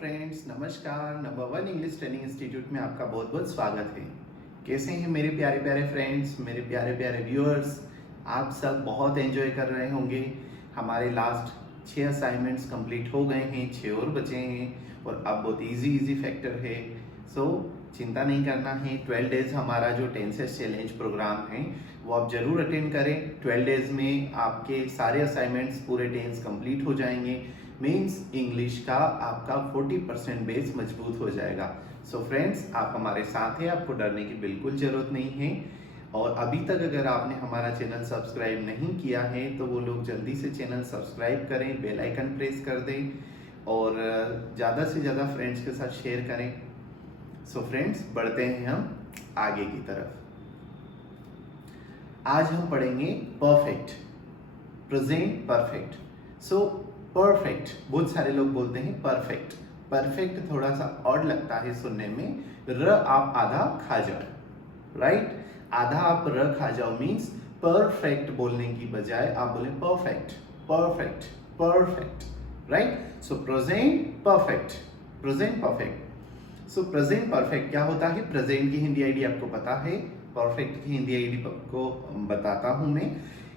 Friends, नमस्कार। Number one English training institute में आपका बहुत बहुत स्वागत है। कैसे हैं मेरे प्यारे प्यारे फ्रेंड्स, मेरे प्यारे प्यारे व्यूअर्स। आप सब बहुत एंजॉय कर रहे होंगे। हमारे लास्ट 6 असाइनमेंट्स कंप्लीट हो गए हैं, 6 और बचे हैं और अब बहुत इजी फैक्टर है। सो चिंता नहीं करना है। 12 डेज हमारा जो टेंसेस चैलेंज प्रोग्राम है वो आप जरूर अटेंड करें। 12 डेज में आपके सारे असाइनमेंट्स पूरे टेंस कंप्लीट हो जाएंगे। मीन्स इंग्लिश का आपका 40% बेस मजबूत हो जाएगा। सो फ्रेंड्स, आप हमारे साथ हैं, आपको डरने की बिल्कुल जरूरत नहीं है। और अभी तक अगर आपने हमारा चैनल सब्सक्राइब नहीं किया है तो वो लोग जल्दी से चैनल सब्सक्राइब करें, बेल आइकन प्रेस कर दें और ज़्यादा से ज़्यादा फ्रेंड्स के साथ शेयर करें। सो फ्रेंड्स, बढ़ते हैं हम आगे की तरफ। आज हम पढ़ेंगे perfect, present perfect. So perfect, बहुत सारे लोग बोलते हैं परफेक्ट। परफेक्ट थोड़ा सा ऑड लगता है सुनने में। र आप आधा खा जाओ, राइट? आधा आप र खा जाओ मीन्स परफेक्ट बोलने की बजाय आप बोले परफेक्ट, परफेक्ट, परफेक्ट, राइट? सो प्रेजेंट परफेक्ट, प्रेजेंट परफेक्ट। सो प्रेजेंट परफेक्ट क्या होता है? प्रेजेंट की हिंदी आईडी आपको पता है, परफेक्ट की हिंदी आईडी आपको बताता हूं मैं।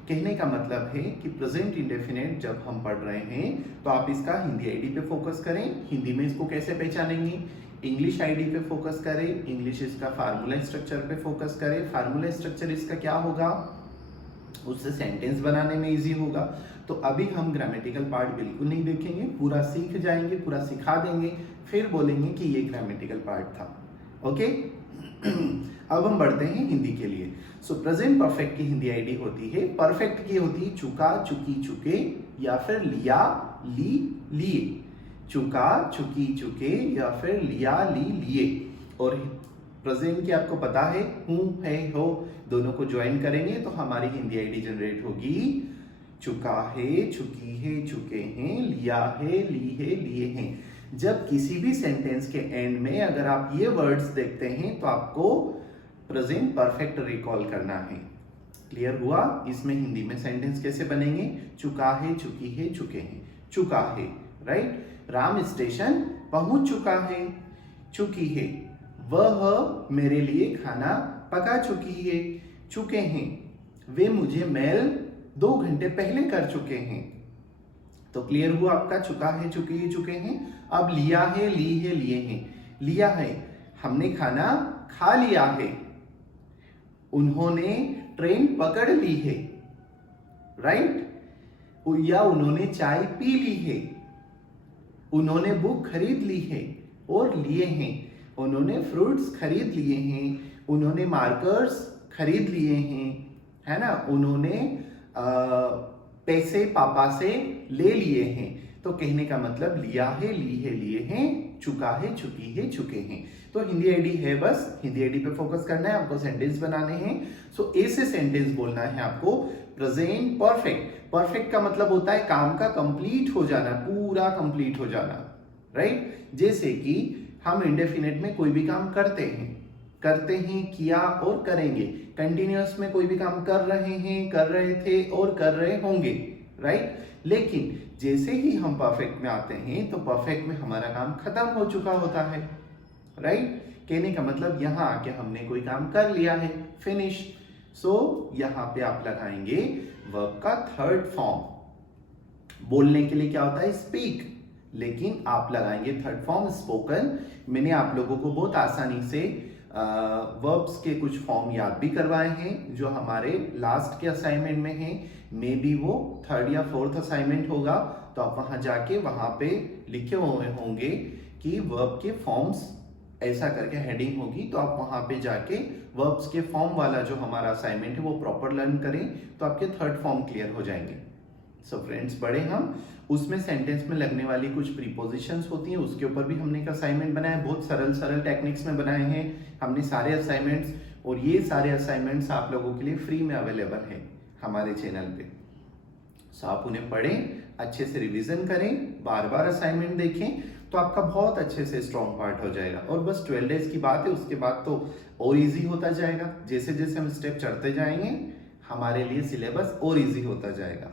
कहने का मतलब है कि प्रेजेंट इंडेफिनिट जब हम पढ़ रहे हैं तो आप इसका हिंदी आईडी पे फोकस करें। हिंदी में इसको कैसे पहचानेंगे? इंग्लिश आईडी पे फोकस करें। इंग्लिश इसका फार्मूला स्ट्रक्चर पे फोकस करें। फार्मूला स्ट्रक्चर इसका क्या होगा? उससे सेंटेंस बनाने में इजी होगा। तो अभी हम ग्रामेटिकल पार्ट बिल्कुल नहीं देखेंगे, पूरा सीख जाएंगे, पूरा सिखा देंगे, फिर बोलेंगे कि ये ग्रामेटिकल पार्ट था। ओके? अब हम बढ़ते हैं हिंदी के लिए। सो प्रेजेंट परफेक्ट की हिंदी आईडी होती है, परफेक्ट की होती है चुका, चुकी, चुके या फिर लिया, ली, लिए। चुका, चुकी, चुके या फिर लिया, ली, लिए। और प्रेजेंट की आपको पता है, हूं, है, हो, दोनों को ज्वाइन करेंगे तो हमारी हिंदी आईडी जनरेट होगी। चुका है, चुकी है, चुके हैं, लिया है, ली है, लिए हैं। जब किसी भी सेंटेंस के एंड में अगर आप ये वर्ड्स देखते हैं तो आपको प्रेजेंट परफेक्ट रिकॉल करना है। क्लियर हुआ? इसमें हिंदी में सेंटेंस कैसे बनेंगे? चुका है, चुकी है, चुके हैं। चुका है, राइट? राम स्टेशन पहुंच चुका है। चुकी है, वह मेरे लिए खाना पका चुकी है। चुके हैं, वे मुझे मेल 2 घंटे पहले कर चुके हैं। तो क्लियर हुआ आपका चुका है, चुकी है, चुके हैं। अब लिया है, ली है, लिए हैं। लिया है, हमने खाना खा लिया है। उन्होंने ट्रेन पकड़ ली है, राइट? या उन्होंने चाय पी ली है। उन्होंने बुक खरीद ली है। और लिए हैं, उन्होंने फ्रूट्स खरीद लिए हैं। उन्होंने मार्कर्स खरीद लिए हैं, है ना? उन्होंने पैसे पापा से ले लिए हैं। तो कहने का मतलब लिया है, ली है, लिए हैं, चुका है, चुकी है, चुके हैं। तो हिंदी आईडी है, बस हिंदी आईडी पे फोकस करना है, आपको सेंटेंस बनाने हैं। सो ऐसे सेंटेंस बोलना है आपको। प्रेजेंट परफेक्ट, परफेक्ट का मतलब होता है काम का कंप्लीट हो जाना, पूरा कंप्लीट हो जाना, राइट? जैसे कि हम इंडेफिनिट में कोई भी काम करते हैं, किया और करेंगे। कंटिन्यूअस में कोई भी काम कर रहे हैं, कर रहे थे और कर रहे होंगे, राइट? लेकिन जैसे ही हम परफेक्ट में आते हैं तो परफेक्ट में हमारा काम खत्म हो चुका होता है, राइट? कहने का मतलब यहां आके हमने कोई काम कर लिया है, फिनिश। सो यहां पे आप लगाएंगे वर्ब का थर्ड फॉर्म। बोलने के लिए क्या होता है? स्पीक, लेकिन आप लगाएंगे थर्ड फॉर्म स्पोकन। मैंने आप लोगों को बहुत आसानी से वर्ब्स के कुछ फॉर्म याद भी करवाए हैं जो हमारे लास्ट के असाइनमेंट में हैं। मे बी वो 3rd या 4th असाइनमेंट होगा, तो आप वहां जाके वहां पे लिखे हुए होंगे कि वर्ब के फॉर्म्स, ऐसा करके हेडिंग होगी, तो आप वहां पे जाके वर्ब्स के फॉर्म वाला जो हमारा असाइनमेंट है वो प्रॉपर लर्न करें तो आपके 3rd फॉर्म क्लियर हो जाएंगे। सो फ्रेंड्स, बड़े हम उसमें सेंटेंस में लगने वाली कुछ प्रीपोजिशंस होती हैं, उसके ऊपर भी हमने एक असाइनमेंट बनाया है। बहुत सरल सरल टेक्निक्स में बनाए हैं हमने सारे असाइनमेंट्स, और ये सारे असाइनमेंट्स आप लोगों के लिए फ्री में अवेलेबल है हमारे चैनल पे। सो आप उन्हें पढ़ें, अच्छे से रिवीजन करें, बार बार असाइनमेंट देखें, तो आपका बहुत अच्छे से स्ट्रॉन्ग पार्ट हो जाएगा। और बस 12 डेज की बात है, उसके बाद तो और इजी होता जाएगा। जैसे जैसे हम स्टेप चढ़ते जाएंगे हमारे लिए सिलेबस और इजी होता जाएगा।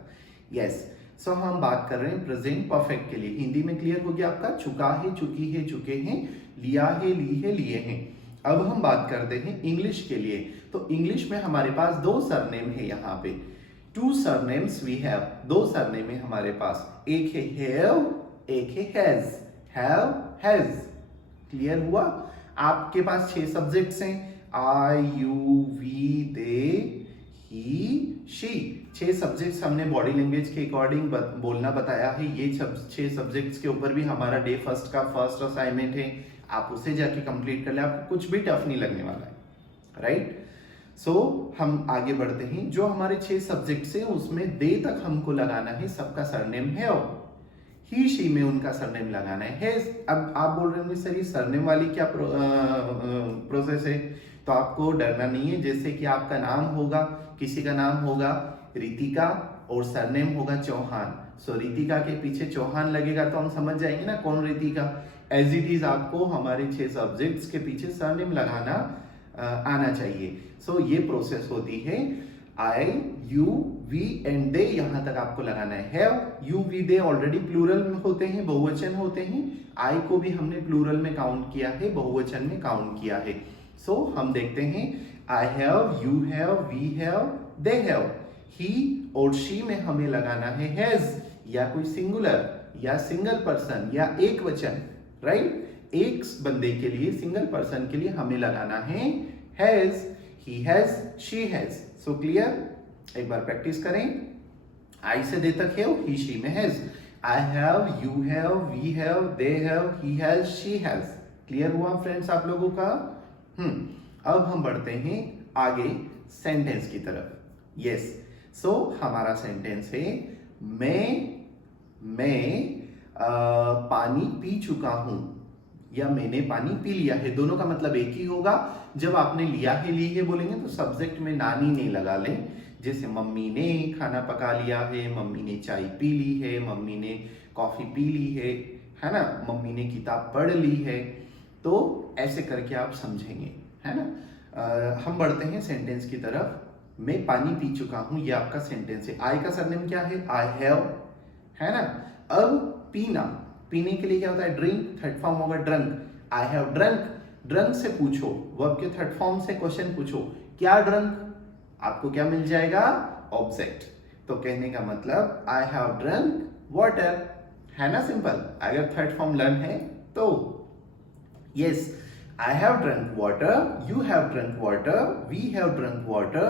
यस, सो हम बात कर रहे हैं प्रेजेंट परफेक्ट के लिए। हिंदी में क्लियर हो गया आपका, चुका है, चुकी है, चुके हैं, लिया है, ली है, लिए हैं। अब हम बात करते हैं इंग्लिश के लिए। तो इंग्लिश में हमारे पास दो सरनेम है यहाँ पे, टू सरनेम्स वी हैव, दो सरनेम है हमारे पास, एक है हैव, एक है हैज, हैव, हैज। क्लियर हुआ? आपके पास 6 सब्जेक्ट्स हैं, I, you, we, they, he, she. 6 subjects हमने बॉडी लैंग्वेज के अकॉर्डिंग बोलना बताया है। ये 6 सब्जेक्ट्स के ऊपर भी हमारा डे फर्स्ट का फर्स्ट असाइनमेंट है, आप उसे जाके कंप्लीट कर ले, आपको कुछ भी टफ नहीं लगने वाला है, राइट? सो हम आगे बढ़ते हैं। जो हमारे 6 सब्जेक्ट्स हैं उसमें दे तक हमको लगाना है सबका सरनेम है, ही शी में उनका सरनेम लगाना है। अब आप बोल रहे होंगे सर ये सरनेम वाली क्या प्रोसेस है? तो आपको डरना नहीं है। जैसे कि आपका नाम होगा, किसी का नाम होगा रितिका और सरनेम होगा चौहान, सो रितिका के पीछे चौहान लगेगा तो हम समझ जाएंगे ना कौन रितिका। एज इट इज आपको हमारे 6 सब्जेक्ट्स के पीछे सरनेम लगाना आना चाहिए। सो ये प्रोसेस होती है। I, you, we and they, यहां तक आपको लगाना है। Have, you, we, they already plural में होते हैं, बहुवचन होते हैं। आई को भी हमने प्लूरल में काउंट किया है, बहुवचन में काउंट किया है। सो हम देखते हैं, I have, you have, we have, they have. He और शी में हमें लगाना है हैज, या कोई सिंगुलर या सिंगल पर्सन या एक वचन, राइट? एक बंदे के लिए, सिंगल पर्सन के लिए हमें लगाना है has, he has, she has. So clear? एक बार प्रैक्टिस करें। आई से दे तक हैव, ही शी में has, I have, you have, we have, they have, he has, she has. Clear हुआ फ्रेंड्स आप लोगों का? अब हम बढ़ते हैं आगे सेंटेंस की तरफ। यस, सो हमारा सेंटेंस है, मैं पानी पी चुका हूं या मैंने पानी पी लिया है। दोनों का मतलब एक ही होगा। जब आपने लिया है, ली है बोलेंगे तो सब्जेक्ट में नानी ने लगा लें। जैसे मम्मी ने खाना पका लिया है, मम्मी ने चाय पी ली है, मम्मी ने कॉफी पी ली है ना, मम्मी ने किताब पढ़ ली है। तो ऐसे करके आप समझेंगे, है ना? हम बढ़ते हैं सेंटेंस की तरफ। मैं पानी पी चुका हूं, ये आपका सेंटेंस है। आई का सरनेम क्या है? आई हैव, है ना? अब पीना, पीने के लिए क्या होता है? ड्रिंक, थर्ड फॉर्म होगा drunk. I have drunk, drunk से पूछो, वर्ब के थर्ड फॉर्म से क्वेश्चन पूछो, क्या ड्रंक? आपको क्या मिल जाएगा? ऑब्जेक्ट। तो कहने का मतलब आई हैव ड्रंक वाटर, है ना? सिंपल। अगर थर्ड फॉर्म लर्न है तो yes, I have drunk water, you have drunk water, we have drunk water,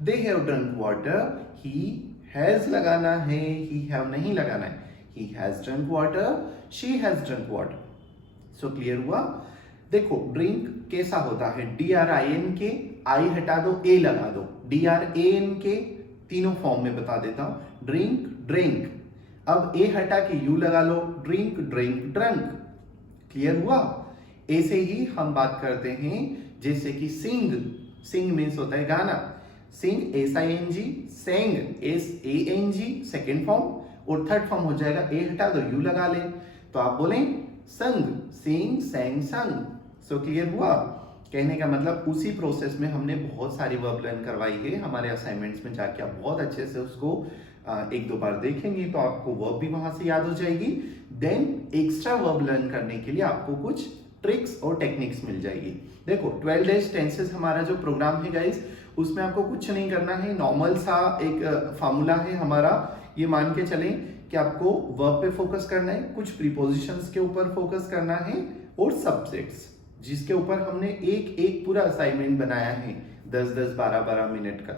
they have drunk water, he has लगाना है, he have नहीं लगाना है, he has drunk water, she has drunk water. So clear हुआ? देखो drink कैसा होता है? DRINK, आई हटा दो, ए लगा दो, DRANK, तीनों फॉर्म में बता देता हूं। Drink, drink. अब ए हटा के यू लगा लो, ड्रिंक, ड्रिंक, ड्रंक। क्लियर हुआ? ऐसे ही हम बात करते हैं, जैसे कि सिंग, सिंग मीन्स होता है गाना, सिंग SING, Seng SANG second form, और थर्ड फॉर्म हो जाएगा ए हटा दो यू लगा ले, तो आप बोलें संग, सिंग, सेंग, संग। सो क्लियर हुआ? कहने का मतलब उसी प्रोसेस में हमने बहुत सारी वर्ब लर्न करवाई है। हमारे असाइनमेंट्स में जाके आप बहुत अच्छे से उसको 1-2 बार देखेंगे तो आपको वर्ब भी वहां से याद हो जाएगी। देन एक्स्ट्रा वर्ब लर्न करने के लिए आपको कुछ ट्रिक्स और टेक्निक्स मिल जाएगी। देखो 12 डेज टेंसेस हमारा जो प्रोग्राम है गाइस, उसमें आपको कुछ नहीं करना है। नॉर्मल सा एक फार्मूला है हमारा, ये मान के चलें कि आपको वर्ब पे फोकस करना है, कुछ प्रीपोजिशंस के ऊपर फोकस करना है, और सब्जेक्ट्स जिसके ऊपर हमने एक एक पूरा असाइनमेंट बनाया है 10-10, 12-12 मिनट का।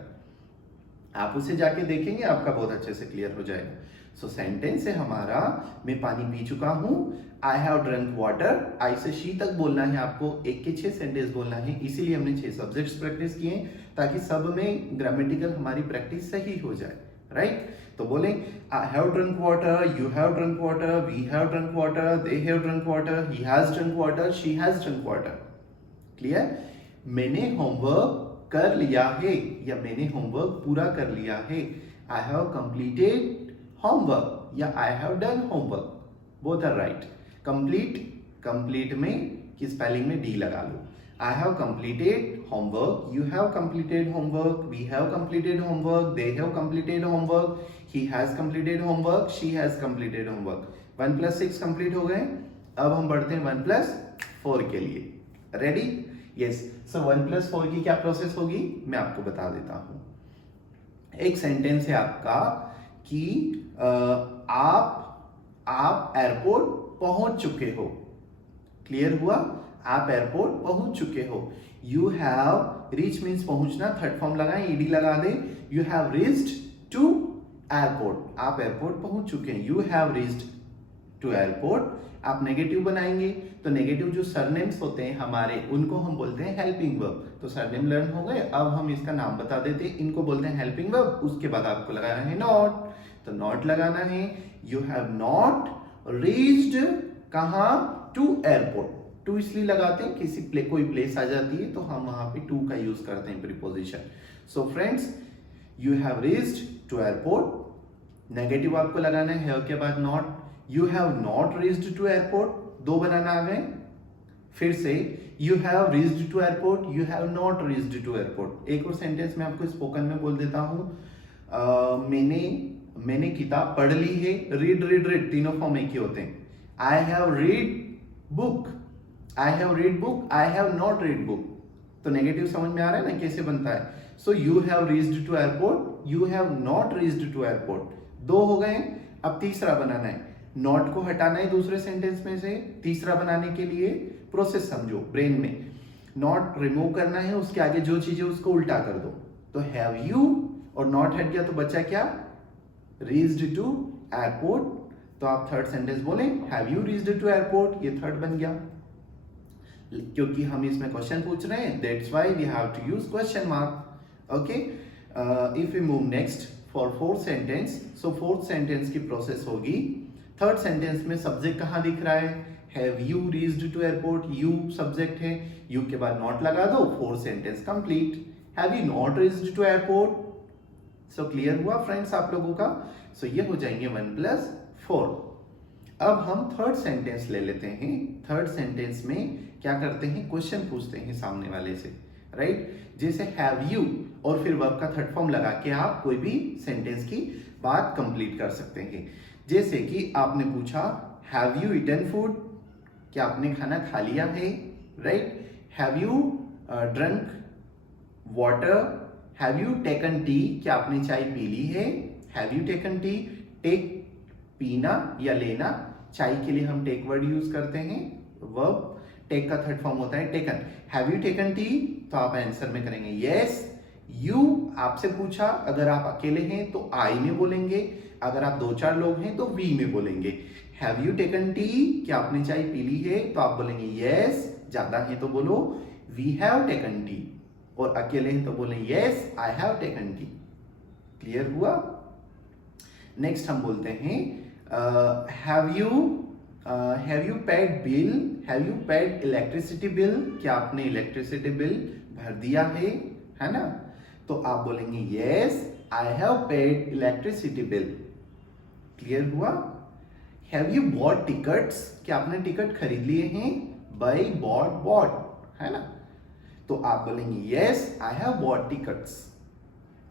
आप उसे जाके देखेंगे, आपका बहुत अच्छे से क्लियर हो जाएगा। सो सेंटेंस है हमारा, मैं पानी पी चुका हूं, आई हैव ड्रंक वाटर। आई से शी तक बोलना है आपको, 1 के 6 सेंटेंस बोलना है, इसीलिए हमने 6 सब्जेक्ट्स प्रैक्टिस किए ताकि सब में ग्रामेटिकल हमारी प्रैक्टिस सही हो जाए, राइट? तो बोले I have drunk water, you have drunk water, we have drunk water, they have drunk water, he has drunk water, she has drunk water. Clear? मैंने होमवर्क कर लिया है या मैंने होमवर्क पूरा कर लिया है। आई हैव कंप्लीटेड होमवर्क या I have done homework, both are right. Complete, complete में की स्पेलिंग में डी लगा लो। I have completed homework, you have completed homework, we have completed homework, they have completed homework, he has completed homework, she has completed homework. 1 plus 6 complete हो गए. अब हम बढ़ते हैं 1 plus 4 के लिए. रेडी? यस. सो 1 plus 4 की क्या प्रोसेस होगी मैं आपको बता देता हूं. एक सेंटेंस है आपका कि आप एयरपोर्ट पहुंच चुके हो. क्लियर हुआ? आप एयरपोर्ट पहुंच चुके हो. यू हैव, रीच मीन्स पहुंचना, थर्ड फॉर्म लगाएं, ईडी लगा दे. You have reached to airport. आप एयरपोर्ट पहुंच चुके हैं. You have reached to airport. आप नेगेटिव बनाएंगे तो नेगेटिव जो सरनेम्स होते हैं हमारे उनको हम बोलते हैं हेल्पिंग वर्ब. तो सरनेम लर्न हो गए. अब हम इसका नाम बता देते हैं. इनको बोलते हैं हेल्पिंग वर्ब. उसके बाद आपको लगाना है नॉट. तो नॉट लगाना है. यू हैव नॉट रीच्ड कहां? To airport. टू इसलिए लगाते हैं किसी कोई प्लेस आ जाती है तो हम वहां पे टू का यूज करते हैं preposition. So friends, you have reached to airport. Negative आपको लगाना है के बाद not. You have not reached to airport. दो बनाना आ गए. फिर से you have reached to airport, you have not reached to airport. एक और सेंटेंस मैं आपको स्पोकन में बोल देता हूं. मैंने किताब पढ़ ली है. रीड तीनों फॉर्म एक ही होते हैं. I have read book, I have read book, I have not read book. तो नेगेटिव समझ में आ रहा है ना कैसे बनता है. So you have reached to airport, you have not reached to airport. दो हो गए. अब तीसरा बनाना है. नॉट को हटाना है दूसरे सेंटेंस में से. तीसरा बनाने के लिए प्रोसेस समझो ब्रेन में. नॉट रिमूव करना है, उसके आगे जो चीज है उसको उल्टा कर दो. तो हैव यू और नॉट हट गया तो बचा क्या? Reached to airport. तो आप थर्ड सेंटेंस बोले have you reached to airport. ये थर्ड बन गया क्योंकि हम इसमें क्वेश्चन पूछ रहे हैं. That's why we have to use question mark. Okay. If we move next for fourth sentence. So fourth sentence की प्रोसेस होगी. थर्ड सेंटेंस में सब्जेक्ट कहां दिख रहा है? Have you reached to airport. You subject है. यू के बाद नॉट लगा दो. Fourth sentence complete. Have you not reached to airport. So clear हुआ फ्रेंड्स आप लोगों का. सो ये हो जाएंगे 1 plus 4. अब हम थर्ड सेंटेंस ले लेते हैं. थर्ड सेंटेंस में क्या करते हैं? क्वेश्चन पूछते हैं सामने वाले से. राइट? जैसे हैव यू और फिर वर्ब का थर्ड फॉर्म लगा के आप कोई भी सेंटेंस की बात कंप्लीट कर सकते हैं. जैसे कि आपने पूछा हैव यू ईटन फूड. क्या आपने खाना खा लिया है? Right? Have you drunk water. Have you taken tea. क्या आपने चाय पी ली है? Have you taken tea. Take पीना या लेना. चाय के लिए हम टेक वर्ड यूज करते हैं. वर्ब टेक का थर्ड फॉर्म होता है taken. Have you taken T. तो आप आंसर में करेंगे यस. यू आपसे पूछा, अगर आप अकेले हैं तो आई में बोलेंगे. अगर आप 2-4 लोग हैं तो वी में बोलेंगे. Have you taken tea. क्या आपने चाय पी ली है? तो आप बोलेंगे यस. ज्यादा है तो बोलो वी हैव टेकन टी. और अकेले हैं तो बोले yes I have taken T. Clear हुआ? नेक्स्ट हम बोलते हैं have you paid bill. Have you paid electricity bill. क्या आपने इलेक्ट्रिसिटी बिल भर दिया है ना? तो आप बोलेंगे yes I have paid electricity bill. Clear हुआ? Have you bought tickets. क्या आपने टिकट खरीद लिए हैं? बाई बॉट है ना? तो आप बोलेंगे yes I have bought tickets.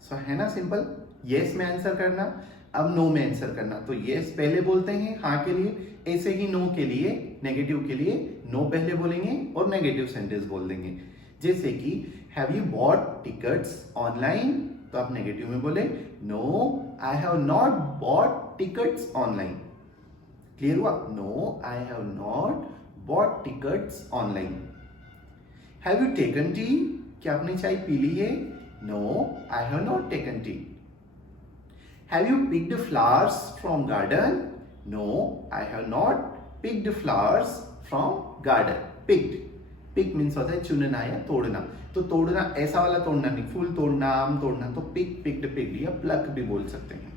So है ना सिंपल. यस में आंसर करना. अब नो में आंसर करना. तो यस पहले बोलते हैं हाँ के लिए. ऐसे ही नो के लिए, नेगेटिव के लिए नो पहले बोलेंगे और नेगेटिव सेंटेंस बोल देंगे. जैसे कि have you bought tickets online. तो आप नेगेटिव में बोले no I have not bought tickets online. Clear हुआ? No I have not bought tickets online. Have you taken tea. क्या आपने चाय पी ली है? No I have not taken tea. Have you picked flowers from garden. No I have not picked flowers from garden. Pick means होता है चुनना या तोड़ना. तो तोड़ना ऐसा वाला तोड़ना नहीं, फूल तोड़ना, आम तोड़ना. तो पिक्ड या प्लक भी बोल सकते हैं.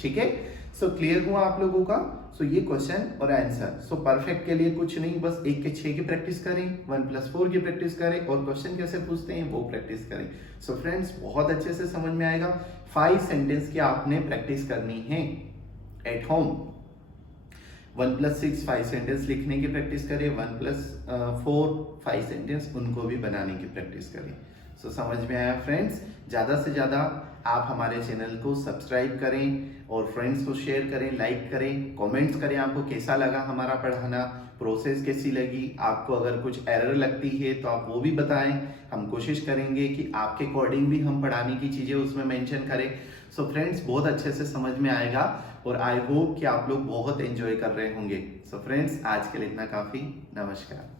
ठीक है? सो क्लियर हुआ आप लोगों का. सो ये क्वेश्चन और आंसर. सो परफेक्ट के लिए कुछ नहीं, बस 1 के 6 की प्रैक्टिस करें, 1 plus 4 की प्रैक्टिस करें और क्वेश्चन कैसे पूछते हैं वो प्रैक्टिस करें. सो फ्रेंड्स बहुत अच्छे से समझ में आएगा. 5 सेंटेंस की आपने प्रैक्टिस करनी है एट होम. 1+6 5 सेंटेंस लिखने की प्रैक्टिस करें, 1+4 5 सेंटेंस उनको भी बनाने की प्रैक्टिस करें। सो समझ में आया फ्रेंड्स? ज़्यादा से ज़्यादा आप हमारे चैनल को सब्सक्राइब करें और फ्रेंड्स को शेयर करें, लाइक करें, कमेंट्स करें आपको कैसा लगा हमारा पढ़ाना, प्रोसेस कैसी लगी। आपको अगर कुछ एरर लगती है तो आप वो भी बताएं, हम कोशिश करेंगे कि आपके अकॉर्डिंग भी हम पढ़ाने की चीज़ें उसमें मेंशन करें। सो फ्रेंड्स बहुत अच्छे से समझ में आएगा और आई होप कि आप लोग बहुत एंजॉय कर रहे होंगे। सो फ्रेंड्स आज के लिए इतना काफ़ी। नमस्कार।